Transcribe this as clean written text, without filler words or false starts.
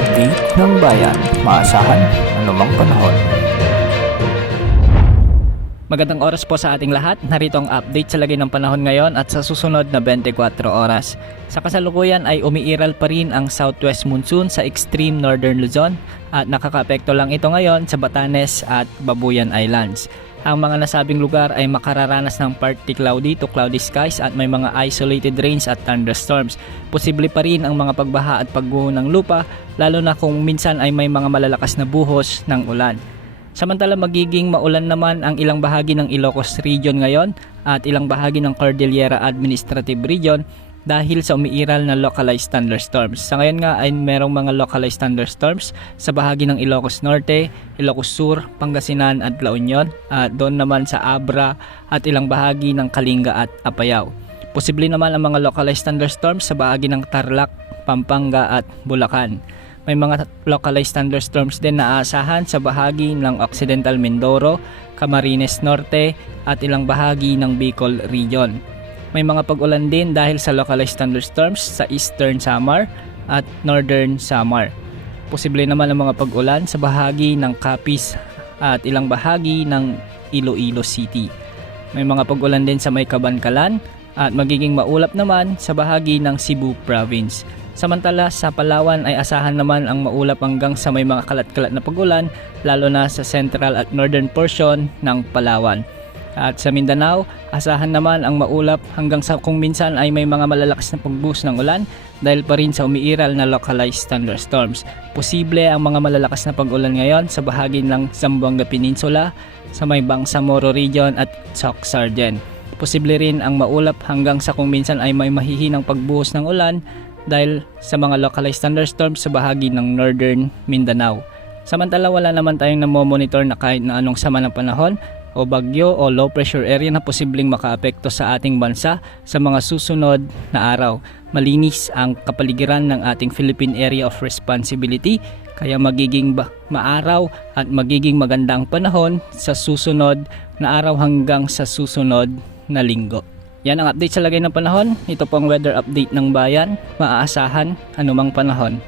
update ng bayan. Maasahan anumang panahon. Magandang oras po sa ating lahat. Narito ang update sa lagay ng panahon ngayon at sa susunod na 24 oras. Sa kasalukuyan ay umiiral pa rin ang southwest monsoon sa extreme northern Luzon at nakakaapekto lang ito ngayon sa Batanes at Babuyan Islands. Ang mga nasabing lugar ay makararanas ng partly cloudy to cloudy skies at may mga isolated rains at thunderstorms. Posible pa rin ang mga pagbaha at pagguho ng lupa, lalo na kung minsan ay may mga malalakas na buhos ng ulan. Samantala magiging maulan naman ang ilang bahagi ng Ilocos Region ngayon at ilang bahagi ng Cordillera Administrative Region dahil sa umiiral na localized thunderstorms. Sa ngayon nga ay merong mga localized thunderstorms sa bahagi ng Ilocos Norte, Ilocos Sur, Pangasinan at La Union at doon naman sa Abra at ilang bahagi ng Kalinga at Apayao. Posible naman ang mga localized thunderstorms sa bahagi ng Tarlac, Pampanga at Bulacan. May mga localized thunderstorms din na aasahan sa bahagi ng Occidental Mindoro, Camarines Norte at ilang bahagi ng Bicol Region. May mga pag-ulan din dahil sa localized thunderstorms sa Eastern Samar at Northern Samar. Posible naman ang mga pag-ulan sa bahagi ng Capiz at ilang bahagi ng Iloilo City. May mga pag-ulan din sa may Cabancalan at magiging maulap naman sa bahagi ng Cebu Province. Samantala sa Palawan ay asahan naman ang maulap hanggang sa may mga kalat-kalat na pag-ulan lalo na sa central at northern portion ng Palawan. At sa Mindanao, asahan naman ang maulap hanggang sa kung minsan ay may mga malalakas na pagbuhos ng ulan dahil pa rin sa umiiral na localized thunderstorms. Posible ang mga malalakas na pag-ulan ngayon sa bahagi ng Zamboanga Peninsula, sa may Bangsamoro Region at Soc-Sargen. Posible rin ang maulap hanggang sa kung minsan ay may mahihinang pagbuhos ng ulan dahil sa mga localized thunderstorms sa bahagi ng northern Mindanao. Samantala wala naman tayong namomonitor na kahit na anong sama ng panahon o bagyo o low pressure area na posibleng makaapekto sa ating bansa sa mga susunod na araw. Malinis ang kapaligiran ng ating Philippine Area of Responsibility kaya magiging maaraw at magiging magandang panahon sa susunod na araw hanggang sa susunod na linggo. Yan ang update sa lagay ng panahon. Ito po ang weather update ng bayan. Maaasahan anumang panahon.